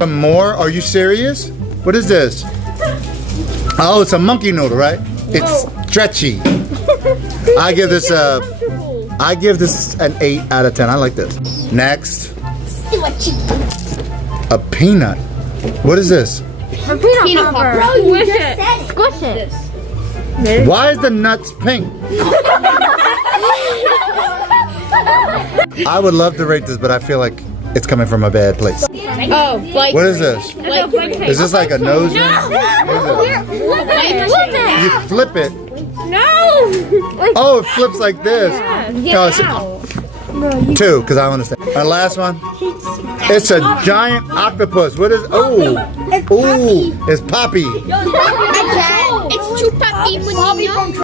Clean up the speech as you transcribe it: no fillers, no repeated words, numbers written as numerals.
Some more? Are you serious? What is this? Oh, it's a monkey noodle, right? It's stretchy. I give this an 8 out of 10. I like this. Next. A peanut. What is this? A peanut butter. Bro, you just said Squish it. Why is the nuts pink? I would love to rate this, but I feel like it's coming from a bad place. Oh, like. What is this? Is this like a nose ring? You flip it. No. Oh, it flips like this. No, it's 2, because I don't understand. Our last one. It's a giant octopus. What is? Oh, it's Poppy. It's too Poppy.